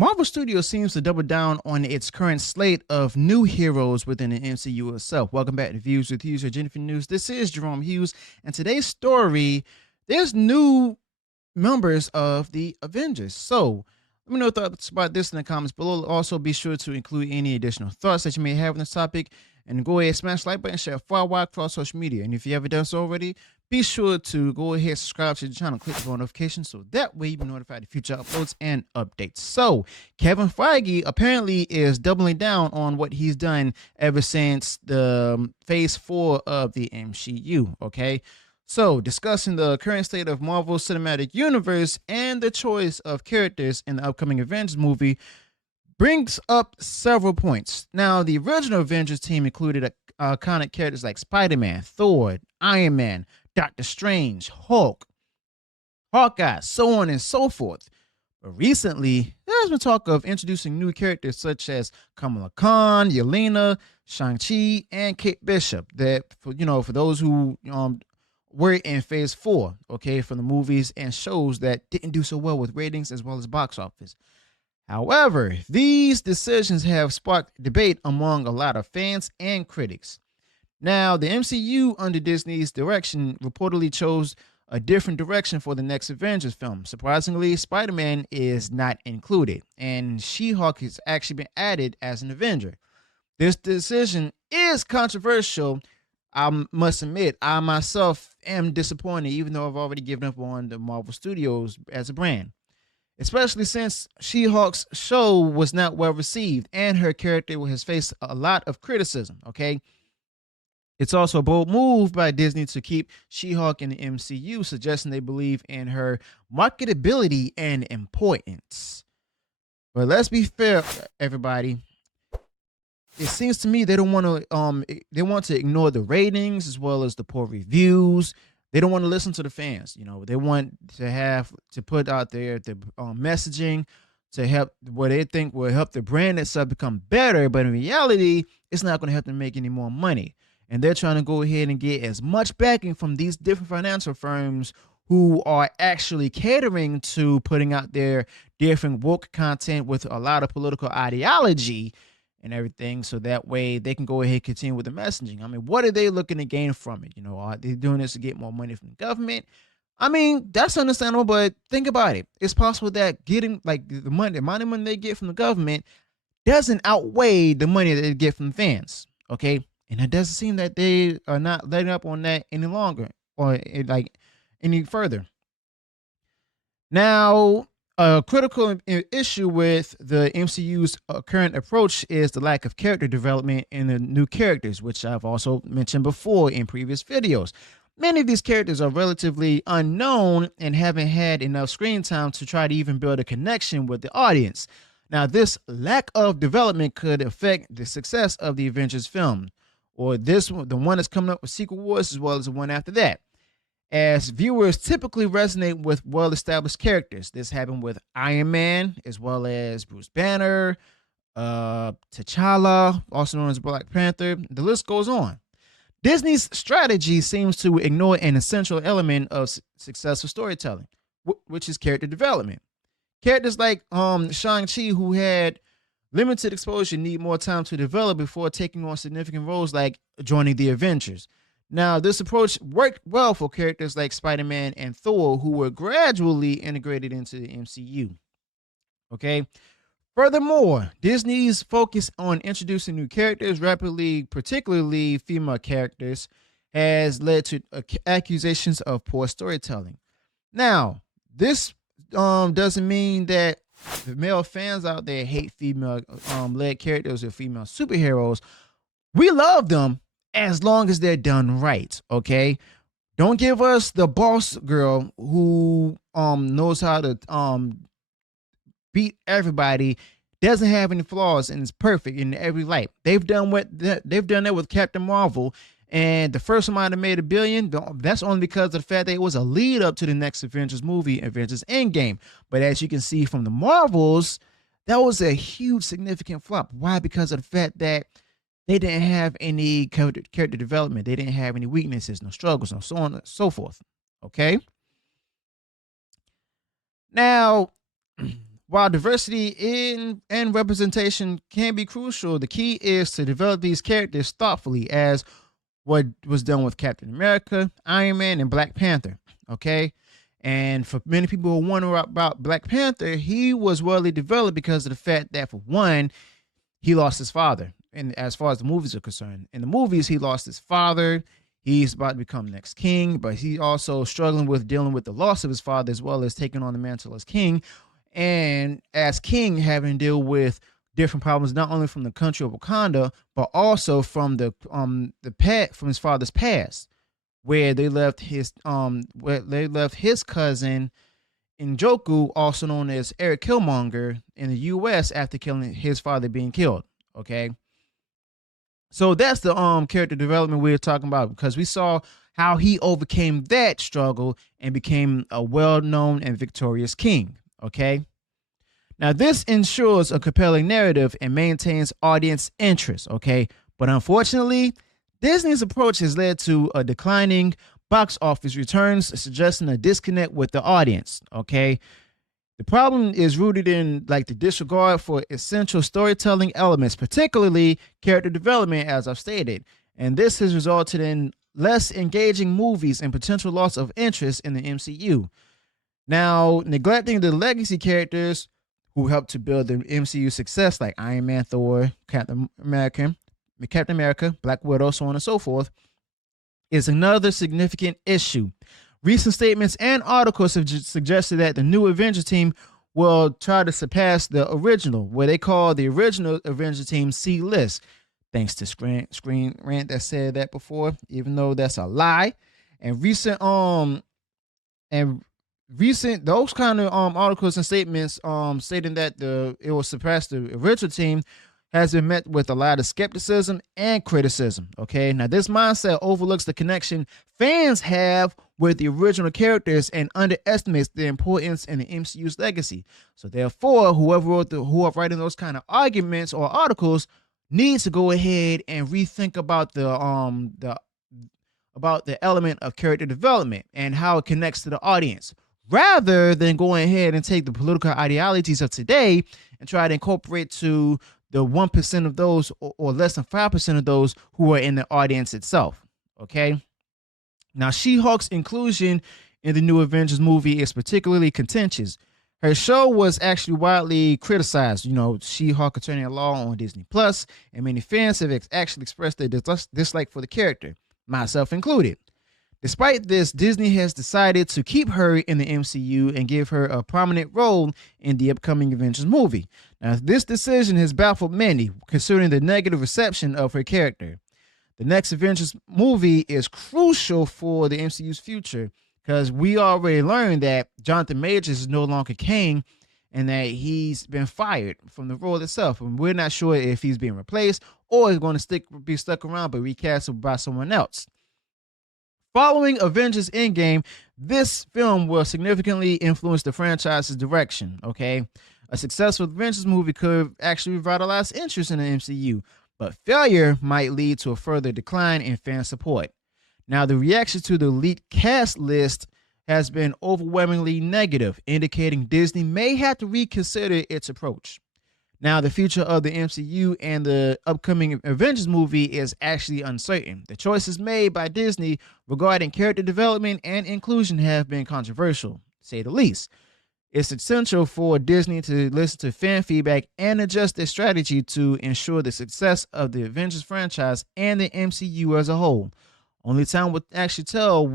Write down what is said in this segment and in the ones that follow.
Marvel Studios seems to double down on its current slate of new heroes within the MCU itself. Welcome back to Views with Hughes or Jennifer News. This is Jerome Hughes, and today's story, there's new members of the Avengers. So let me know thoughts about this in the comments below. Also, be sure to include any additional thoughts that you may have on this topic, and go ahead, smash the like button, share far wide across social media. And if you haven't done so already, be sure to go ahead, subscribe to the channel, click the bell notification so that way you'll be notified of future uploads and updates. So Kevin Feige apparently is doubling down on what he's done ever since the phase 4 of the MCU. Okay. So, discussing the current state of Marvel Cinematic Universe and the choice of characters in the upcoming Avengers movie brings up several points. Now, the original Avengers team included iconic characters like Spider-Man, Thor, Iron Man, Doctor Strange, Hulk, Hawkeye, so on and so forth. But recently, there's been talk of introducing new characters such as Kamala Khan, Yelena, Shang-Chi, and Kate Bishop. That, for those who were in phase 4, okay, from the movies and shows that didn't do so well with ratings as well as box office. However, these decisions have sparked debate among a lot of fans and critics. Now, the MCU under Disney's direction reportedly chose a different direction for the next Avengers film. Surprisingly, Spider-Man is not included, and She-Hulk has actually been added as an Avenger. This decision is controversial. I must admit, I myself am disappointed, even though I've already given up on the Marvel Studios as a brand. Especially since She-Hulk's show was not well received and her character has faced a lot of criticism, okay? It's also a bold move by Disney to keep She-Hulk in the MCU, suggesting they believe in her marketability and importance. But let's be fair, everybody. It seems to me they don't want to they want to ignore the ratings as well as the poor reviews. They don't want to listen to the fans. They want to put out there the messaging to help what they think will help the brand itself become better. But in reality, it's not going to help them make any more money. And they're trying to go ahead and get as much backing from these different financial firms who are actually catering to putting out their different woke content with a lot of political ideology and everything, so that way they can go ahead and continue with the messaging. I mean, what are they looking to gain from it? Are they doing this to get more money from the government? I mean, that's understandable, but think about it. It's possible that getting the money they get from the government doesn't outweigh the money that they get from fans. Okay, and it doesn't seem that they are not letting up on that any longer or any further. Now, a critical issue with the MCU's current approach is the lack of character development in the new characters, which I've also mentioned before in previous videos. Many of these characters are relatively unknown and haven't had enough screen time to try to even build a connection with the audience. Now, this lack of development could affect the success of the Avengers film, or the one that's coming up with Secret Wars, as well as the one after that, as viewers typically resonate with well-established characters. This happened with Iron Man, as well as Bruce Banner, T'Challa, also known as Black Panther. The list goes on. Disney's strategy seems to ignore an essential element of successful storytelling, which is character development. Characters like Shang-Chi, who had limited exposure, need more time to develop before taking on significant roles like joining the Avengers. Now, this approach worked well for characters like Spider-Man and Thor, who were gradually integrated into the MCU. Okay. Furthermore, Disney's focus on introducing new characters rapidly, particularly female characters, has led to accusations of poor storytelling. Now, this doesn't mean that the male fans out there hate female led characters or female superheroes. We love them as long as they're done right, okay? Don't give us the boss girl who knows how to beat everybody, doesn't have any flaws, and is perfect in every light. They've done that with Captain Marvel, and the first one might have made $1 billion. That's only because of the fact that it was a lead up to the next Avengers movie, Avengers Endgame. But as you can see from the Marvels, that was a huge, significant flop. Why? Because of the fact that they didn't have any character development. They didn't have any weaknesses, no struggles, no so on and so forth. Okay. Now, While diversity in and representation can be crucial, the key is to develop these characters thoughtfully, as what was done with Captain America, Iron Man, and Black Panther. Okay. And for many people who wonder about Black Panther, he was well developed because of the fact that, for one, he lost his father. And as far as the movies are concerned, in the movies, he lost his father. He's about to become next king, but he also struggling with dealing with the loss of his father, as well as taking on the mantle as king. And as king, having to deal with different problems, not only from the country of Wakanda, but also from from his father's past, where they left his cousin Njoku, also known as Eric Killmonger, in the U.S. after killing his father being killed. Okay, so that's the character development we're talking about, because we saw how he overcame that struggle and became a well-known and victorious king. Okay, now this ensures a compelling narrative and maintains audience interest. Okay, but unfortunately, Disney's approach has led to a declining box office returns, suggesting a disconnect with the audience. Okay, the problem is rooted in like the disregard for essential storytelling elements, particularly character development, as I've stated, and this has resulted in less engaging movies and potential loss of interest in the MCU. Now, neglecting the legacy characters who helped to build the MCU success, like Iron Man, Thor, Captain America, Black Widow, so on and so forth, is another significant issue. Recent statements and articles have suggested that the new Avengers team will try to surpass the original, where they call the original Avengers team C-list. Thanks to Screen Rant that said that before, even though that's a lie. And recent those kind of articles and statements stating that it will surpass the original team has been met with a lot of skepticism and criticism. Okay, now this mindset overlooks the connection fans have with the original characters and underestimates the importance in the MCU's legacy. So therefore, who are writing those kind of arguments or articles needs to go ahead and rethink about the element of character development and how it connects to the audience, rather than going ahead and take the political ideologies of today and try to incorporate to the 1% of those, or less than 5% of those who are in the audience itself. Okay. Now, She-Hulk's inclusion in the new Avengers movie is particularly contentious. Her show was actually widely criticized. She-Hulk Attorney at Law on Disney Plus, and many fans have actually expressed their dislike for the character, myself included. Despite this, Disney has decided to keep her in the MCU and give her a prominent role in the upcoming Avengers movie. Now, this decision has baffled many, considering the negative reception of her character. The next Avengers movie is crucial for the MCU's future, because we already learned that Jonathan Majors is no longer Kang and that he's been fired from the role itself. And we're not sure if he's being replaced or is going to be stuck around but recast by someone else. Following Avengers Endgame, this film will significantly influence the franchise's direction. Okay, a successful Avengers movie could actually revitalize interest in the MCU, but failure might lead to a further decline in fan support. Now, the reaction to the leaked cast list has been overwhelmingly negative, indicating Disney may have to reconsider its approach. Now, the future of the MCU and the upcoming Avengers movie is actually uncertain. The choices made by Disney regarding character development and inclusion have been controversial, to say the least. It's essential for Disney to listen to fan feedback and adjust their strategy to ensure the success of the Avengers franchise and the MCU as a whole. Only time will actually tell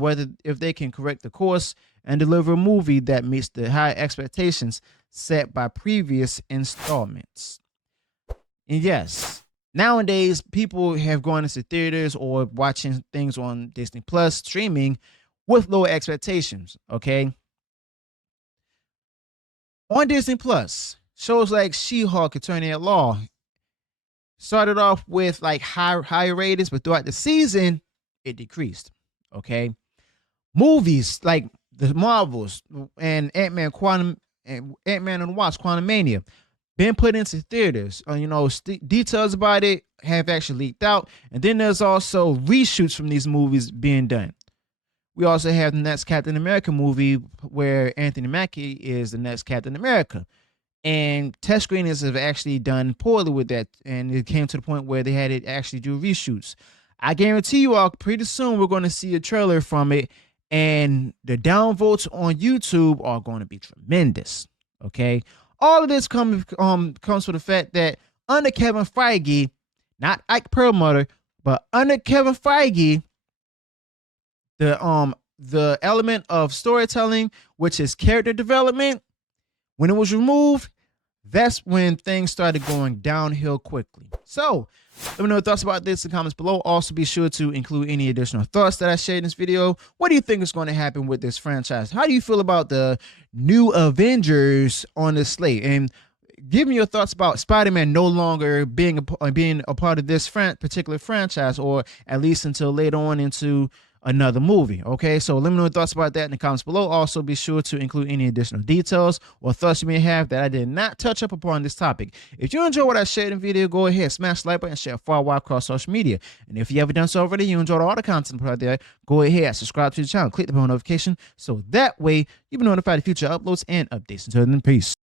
if they can correct the course and deliver a movie that meets the high expectations set by previous installments. And yes, nowadays people have gone into theaters or watching things on Disney Plus streaming with lower expectations. Okay, on Disney Plus, shows like She-Hulk Attorney at Law started off with like higher ratings, but throughout the season it decreased. Okay, movies like the Marvels and Ant-Man and the Wasp Quantumania been put into theaters. Details about it have actually leaked out, and then there's also reshoots from these movies being done. We also have the next Captain America movie where Anthony Mackie is the next Captain America. and test screenings have actually done poorly with that, and it came to the point where they had to actually do reshoots. I guarantee you all, pretty soon we're going to see a trailer from it, and the downvotes on YouTube are going to be tremendous. Okay, all of this comes from the fact that under Kevin Feige, not Ike Perlmutter, but under Kevin Feige, the element of storytelling, which is character development, when it was removed, that's when things started going downhill quickly. So let me know your thoughts about this in the comments below. Also, be sure to include any additional thoughts that I shared in this video. What do you think is going to happen with this franchise? How do you feel about the new Avengers on the slate? And give me your thoughts about Spider-Man no longer being a part of this particular franchise, or at least until later on into another movie. Okay, so let me know your thoughts about that in the comments below. Also, be sure to include any additional details or thoughts you may have that I did not touch up upon this topic. If you enjoy what I shared in the video, go ahead, smash the like button and share far wide across social media. And if you haven't done so already, you enjoyed all the content out there, go ahead, subscribe to the channel, click the bell notification so that way you'll be notified of future uploads and updates. Until then, peace.